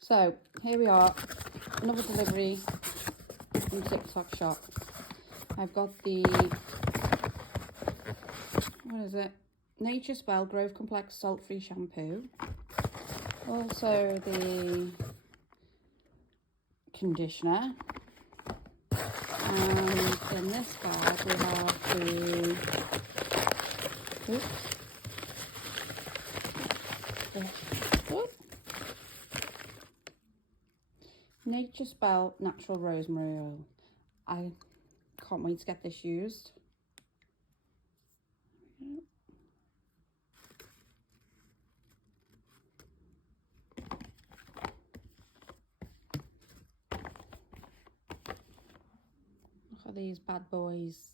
So here we are, another delivery from TikTok shop. I've got the, what is it? Nature Spell Growth Complex Salt-Free Shampoo. Also the conditioner. And in this bag we have the, Nature Spell Natural Rosemary Oil. I can't wait to get this used. Look at these bad boys.